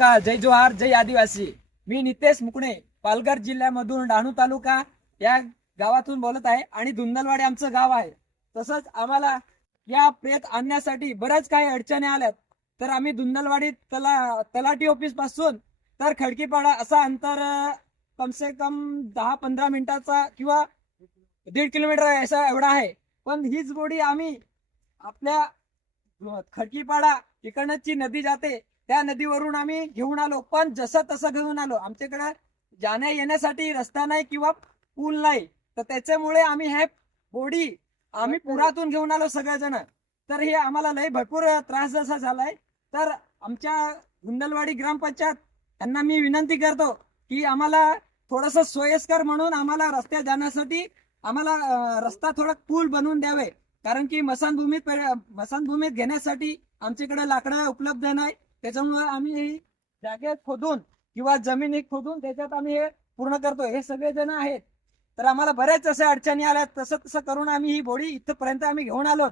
नमस्कार, जय जोहार, जय आदिवासी. मी नितेश मुकणे, पालघर जिल्ह्यामधून डहाणू तालुका या गावातून बोलत आहे आणि धुंदलवाडी आमचं गाव आहे. तसंच आम्हाला या प्रेत आणण्यासाठी बऱ्याच काही अडचणी आल्यात. तर आम्ही धुंदलवाडी तलाठी ऑफिस पासून तर खडकीपाडा असा अंतर कम से कम 10-15 मिनिटाचा किंवा 1.5 किलोमीटर असा एवढा आहे. पण हीच बॉडी आम्ही आपल्या खडकीपाडा इकडनंची नदी जाते त्या नदीवरून आम्ही घेऊन आलो. पण जसं तसं घेऊन आलो. आमच्याकडे जाण्या येण्यासाठी रस्ता नाही किंवा पूल नाही. तर त्याच्यामुळे आम्ही हे बॉडी आम्ही पुरातून घेऊन आलो सगळेजण. तर हे आम्हाला लय भरपूर त्रास जसा झालाय. तर आमच्या धुंदलवाडी ग्रामपंचायत यांना मी विनंती करतो की आम्हाला थोडस सोयीस्कर म्हणून आम्हाला रस्त्यात जाण्यासाठी आम्हाला रस्ता थोडा पूल बनवून द्यावे. कारण की मसानभूमीत घेण्यासाठी आमच्याकडे लाकडं उपलब्ध नाही. त्याच्यामुळे आम्ही जागेत खोदून किंवा जमिनीत खोदून त्याच्यात आम्ही हे पूर्ण करतो. हे सगळे जण आहेत. तर आम्हाला बऱ्याच अशा अडचणी आल्या. तसं तसं करून आम्ही ही बॉडी इथपर्यंत आम्ही घेऊन आलो.